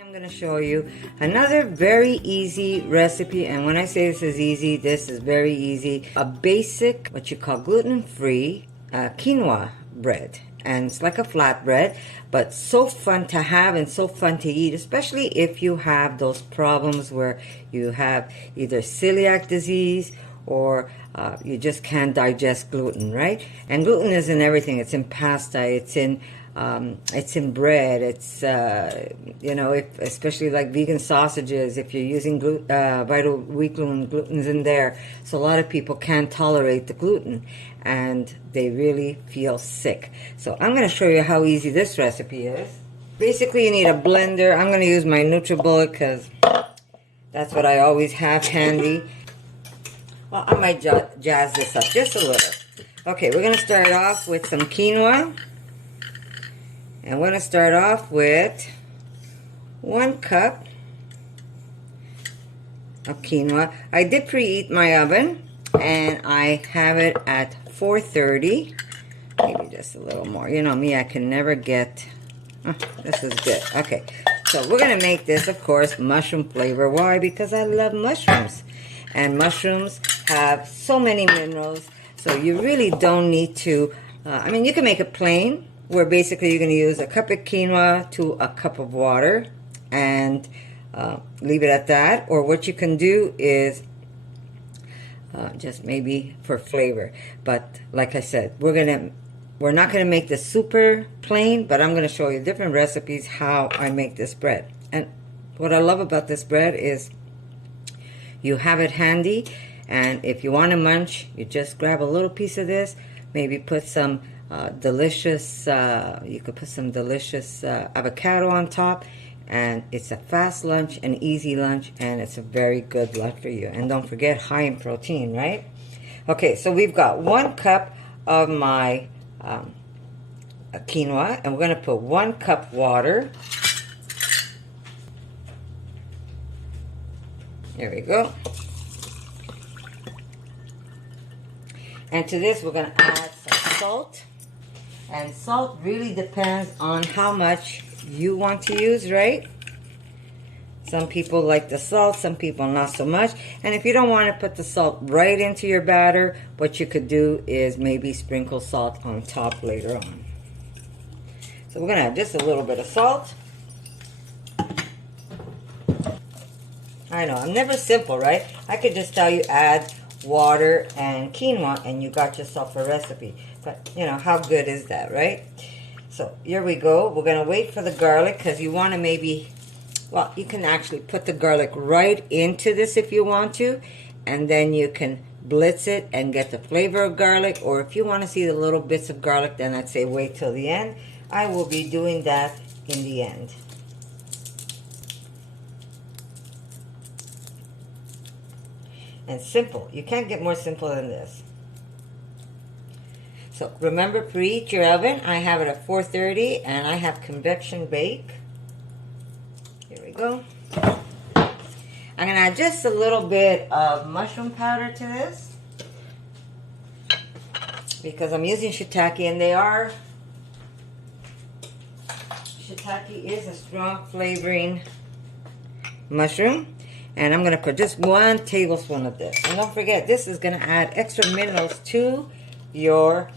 I'm going to show you another very easy recipe, and when I say this is easy, this is very easy. A basic, what you call gluten-free quinoa bread, and it's like a flatbread, but so fun to have and so fun to eat, especially if you have those problems where you have either celiac disease or you just can't digest gluten, right? And gluten is in everything. It's in pasta, it's in bread, it's you know, especially like vegan sausages, if you're using vital wheat gluten, gluten's in there. So a lot of people can't tolerate the gluten and they really feel sick. So I'm going to show you how easy this recipe is. Basically, you need a blender. I'm going to use my NutriBullet because that's what I always have handy. Well, I might jazz this up just a little. Okay, we're going to start off with some quinoa. And we're going to start off with 1 cup of quinoa. I did preheat my oven, and I have it at 430. Maybe just a little more. You know me, I can never get... Oh, this is good. Okay, so we're going to make this, of course, mushroom flavor. Why? Because I love mushrooms. And mushrooms have so many minerals, so you really don't need to... I mean, you can make it plain, where basically you're going to use a cup of quinoa to a cup of water and leave it at that. Or what you can do is just maybe for flavor. But like I said, we're not going to make this super plain, but I'm going to show you different recipes how I make this bread. And what I love about this bread is you have it handy, and if you want to munch, you just grab a little piece of this, maybe put some delicious, you could put some delicious avocado on top, and it's a fast lunch, an easy lunch, and it's a very good lunch for you. And don't forget, high in protein, right? Okay, so we've got 1 cup of my quinoa, and we're going to put 1 cup water. There we go. And to this, we're going to add some salt. And salt really depends on how much you want to use, right? Some people like the salt, some people not so much. And if you don't want to put the salt right into your batter, what you could do is maybe sprinkle salt on top later on. So we're going to add just a little bit of salt. I know, I'm never simple, right? I could just tell you add water and quinoa and you got yourself a recipe. But, you know, how good is that, right? So, here we go. We're going to wait for the garlic because you want to maybe, well, you can actually put the garlic right into this if you want to. And then you can blitz it and get the flavor of garlic. Or if you want to see the little bits of garlic, then I'd say wait till the end. I will be doing that in the end. And simple. You can't get more simple than this. So remember, preheat your oven. I have it at 430 and I have convection bake. Here we go. I'm going to add just a little bit of mushroom powder to this because I'm using shiitake, and shiitake is a strong flavoring mushroom. And I'm going to put just 1 tablespoon of this. And don't forget, this is going to add extra minerals to your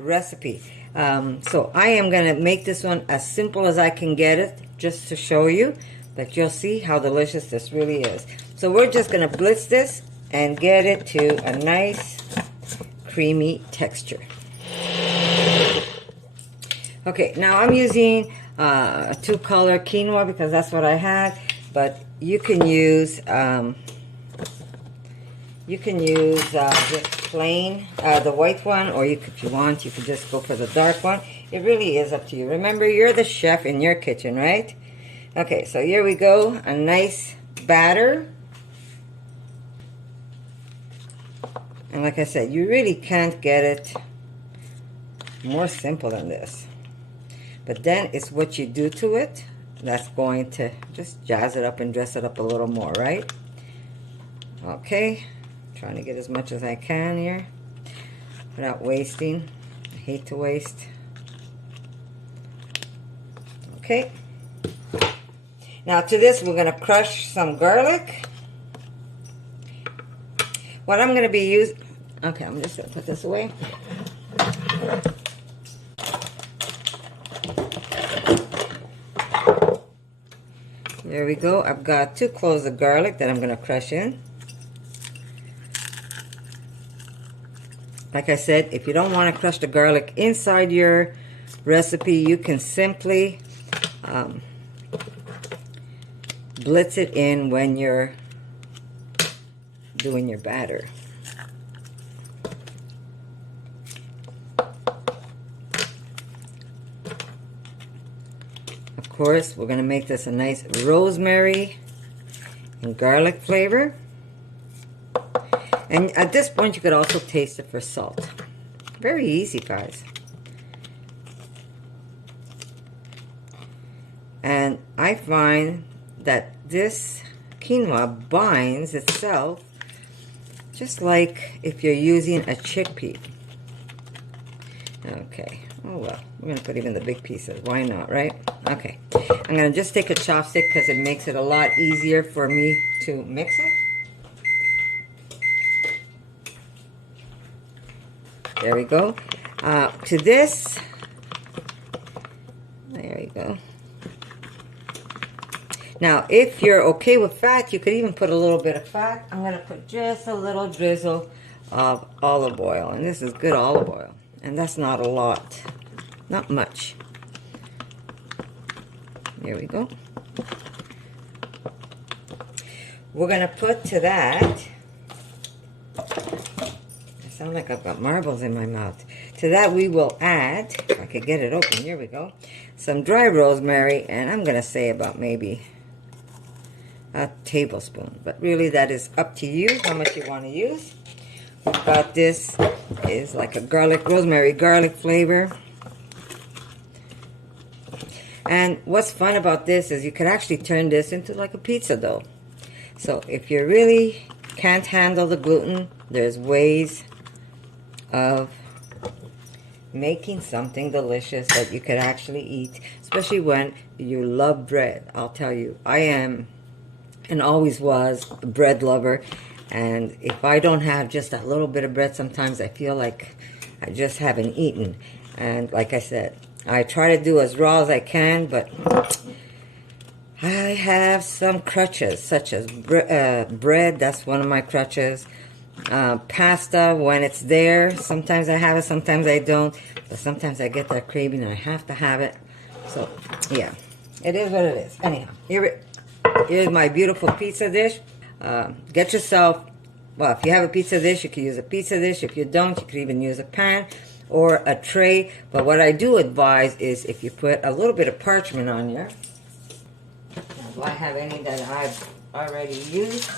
recipe. So I am going to make this one as simple as I can get it, just to show you. But you'll see how delicious this really is. So we're just going to blitz this and get it to a nice creamy texture. Okay, now I'm using a 2-color quinoa because that's what I had. But you can use just plain the white one, or if you want, you could just go for the dark one. It really is up to you. Remember, you're the chef in your kitchen, right? Okay, so here we go, a nice batter. And like I said, you really can't get it more simple than this. But then it's what you do to it that's going to just jazz it up and dress it up a little more, right? Okay, trying to get as much as I can here without wasting. I hate to waste. Okay. Now to this, we're going to crush some garlic. What I'm going to be using... Okay, I'm just going to put this away. There we go. I've got 2 cloves of garlic that I'm going to crush in. Like I said, if you don't want to crush the garlic inside your recipe, you can simply blitz it in when you're doing your batter. Of course, we're going to make this a nice rosemary and garlic flavor. And at this point, you could also taste it for salt. Very easy, guys. And I find that this quinoa binds itself just like if you're using a chickpea. Okay. Oh, well. We're going to put even the big pieces. Why not, right? Okay. I'm going to just take a chopstick because it makes it a lot easier for me to mix it. There we go. To this, there you go. Now, if you're okay with fat, you could even put a little bit of fat. I'm going to put just a little drizzle of olive oil. And this is good olive oil. And that's not a lot. Not much. There we go. We're going to put to that... I sound like I've got marbles in my mouth. To that we will add, if I could get it open, here we go, some dry rosemary, and I'm going to say about maybe a tablespoon. But really that is up to you how much you want to use. We've got this is like a rosemary garlic flavor. And what's fun about this is you could actually turn this into like a pizza dough. So if you really can't handle the gluten, there's ways of making something delicious that you could actually eat, especially when you love bread. I'll tell you, I am and always was a bread lover, and if I don't have just a little bit of bread, sometimes I feel like I just haven't eaten. And like I said, I try to do as raw as I can, but I have some crutches, such as bread. That's one of my crutches. Pasta, when it's there, sometimes I have it, sometimes I don't, but sometimes I get that craving and I have to have it. So yeah, it is what it is. Anyhow, here's my beautiful pizza dish. Get yourself, well, if you have a pizza dish, you can use a pizza dish. If you don't, you could even use a pan or a tray. But what I do advise is if you put a little bit of parchment on here. Do I have any that I've already used?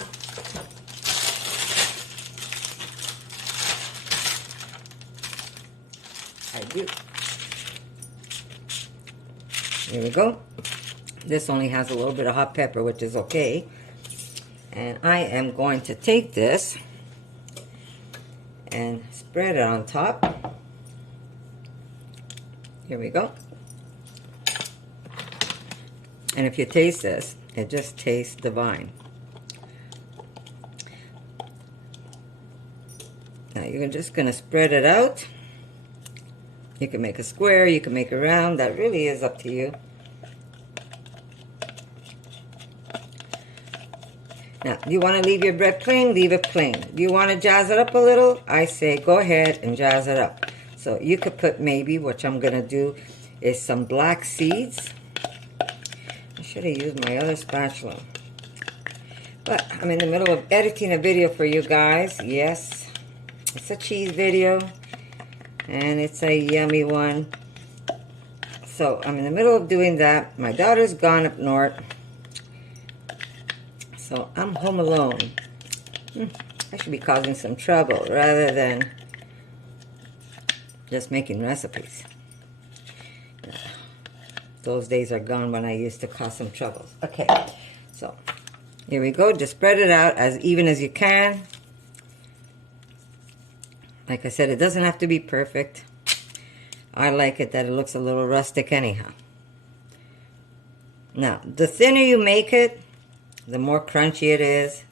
I do. Here we go. This only has a little bit of hot pepper, which is okay. And I am going to take this and spread it on top. Here we go. And if you taste this, it just tastes divine. Now you're just going to spread it out. You can make a square, you can make a round. That really is up to you. Now, do you want to leave your bread plain? Leave it plain. Do you want to jazz it up a little? I say go ahead and jazz it up. So you could put maybe, which I'm going to do, is some black seeds. I should have used my other spatula. But I'm in the middle of editing a video for you guys. Yes, it's a cheese video. And it's a yummy one. So I'm in the middle of doing that. My daughter's gone up north. So I'm home alone. I should be causing some trouble rather than just making recipes. Those days are gone when I used to cause some troubles. Okay, so here we go. Just spread it out as even as you can. Like I said, it doesn't have to be perfect. I like it that it looks a little rustic anyhow. Now, the thinner you make it, the more crunchy it is.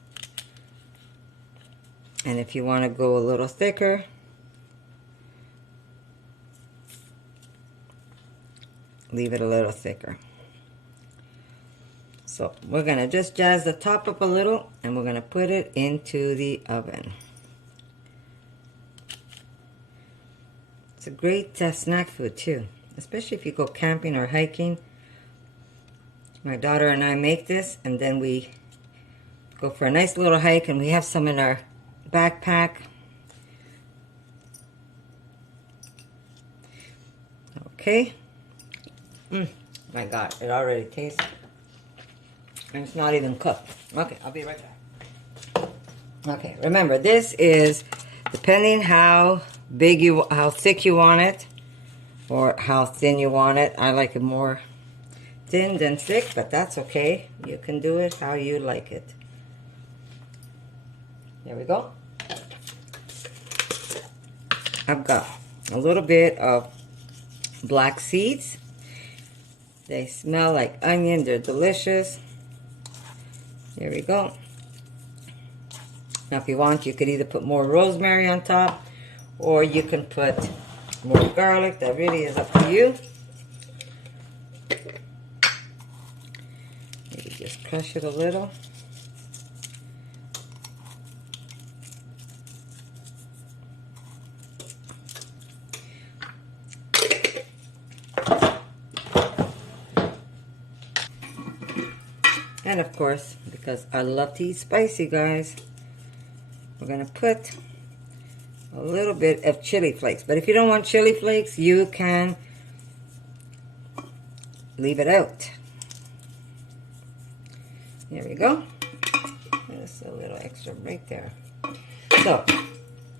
And if you want to go a little thicker, leave it a little thicker. So we're going to just jazz the top up a little, and we're going to put it into the oven. It's a great snack food too, especially if you go camping or hiking. My daughter and I make this, and then we go for a nice little hike, and we have some in our backpack. Okay. My God, it already tastes, and it's not even cooked. Okay, I'll be right back. Okay, remember, this is depending how thick you want it, or how thin you want it. I like it more thin than thick, but that's okay. You can do it how you like it. There we go. I've got a little bit of black seeds. They smell like onion. They're delicious. There we go. Now if you want, you could either put more rosemary on top, or you can put more garlic. That really is up to you. Maybe just crush it a little. And of course, because I love to eat spicy, guys, we're going to put a little bit of chili flakes. But if you don't want chili flakes, you can leave it out. There we go. Just a little extra right there. So,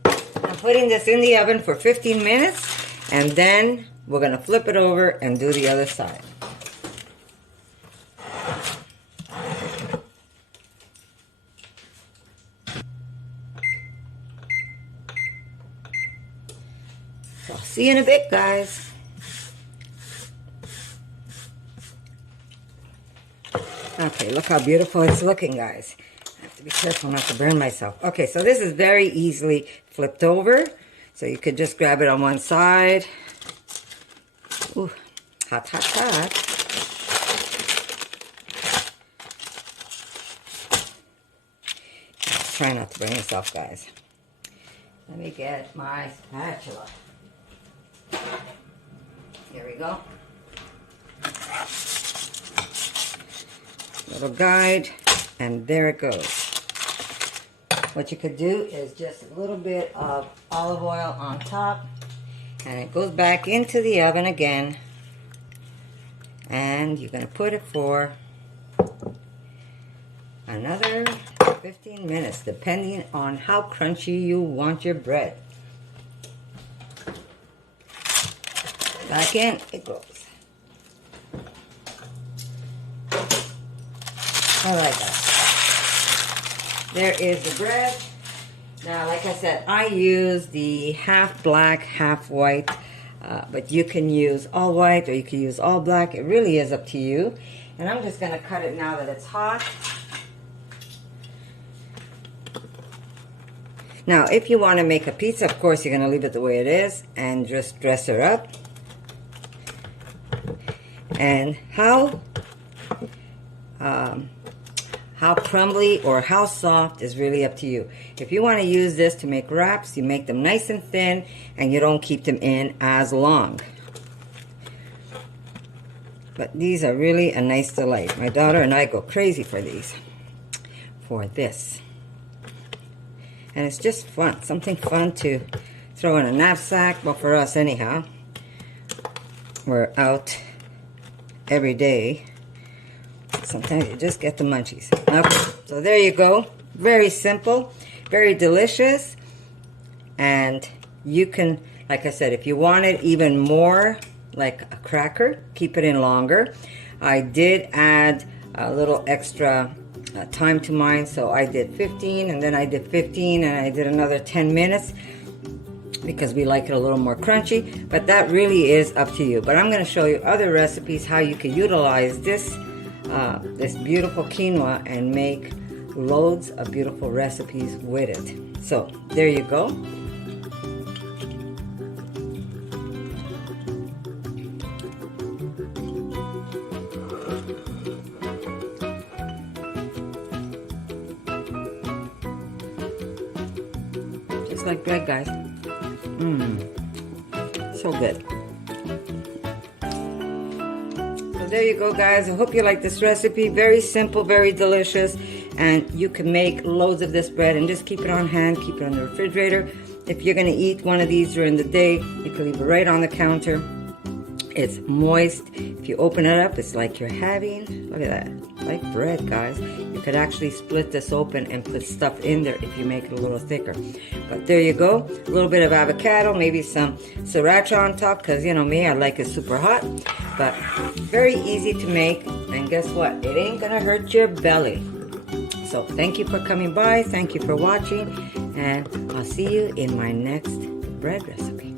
I'm putting this in the oven for 15 minutes, and then we're going to flip it over and do the other side. So, I'll see you in a bit, guys. Okay, look how beautiful it's looking, guys. I have to be careful not to burn myself. Okay, so this is very easily flipped over. So you could just grab it on one side. Ooh, hot, hot, hot. Try not to burn yourself, guys. Let me get my spatula. Here we go. Little guide, and there it goes. What you could do is just a little bit of olive oil on top, and it goes back into the oven again, and you're going to put it for another 15 minutes, depending on how crunchy you want your bread. Back in it goes. I like that. There is the bread. Now, like I said, I use the half black, half white, but you can use all white or you can use all black. It really is up to you. And I'm just going to cut it now that it's hot. Now, if you want to make a pizza, of course, you're going to leave it the way it is and just dress her up. And how crumbly or how soft is really up to you. If you want to use this to make wraps, you make them nice and thin and you don't keep them in as long. But these are really a nice delight. My daughter and I go crazy for these, for this. And it's just fun, something fun to throw in a knapsack. Well, for us anyhow. We're out every day. Sometimes you just get the munchies. Okay, so there you go. Very simple, very delicious. And you can, like I said, if you want it even more like a cracker, keep it in longer. I did add a little extra time to mine, so I did 15, and then I did 15, and I did another 10 minutes because we like it a little more crunchy. But that really is up to you. But I'm going to show you other recipes how you can utilize this this beautiful quinoa and make loads of beautiful recipes with it. So there you go. Just like bread, guys. So good. So there you go, guys. I hope you like this recipe. Very simple, very delicious. And you can make loads of this bread and just keep it on hand, keep it on the refrigerator. If you're going to eat one of these during the day, you can leave it right on the counter. It's moist. If you open it up, it's like you're having, look at that, like bread, guys. You could actually split this open and put stuff in there if you make it a little thicker. But there you go. A little bit of avocado, maybe some sriracha on top, because you know me, I like it super hot. But very easy to make. And guess what? It ain't going to hurt your belly. So thank you for coming by. Thank you for watching. And I'll see you in my next bread recipe.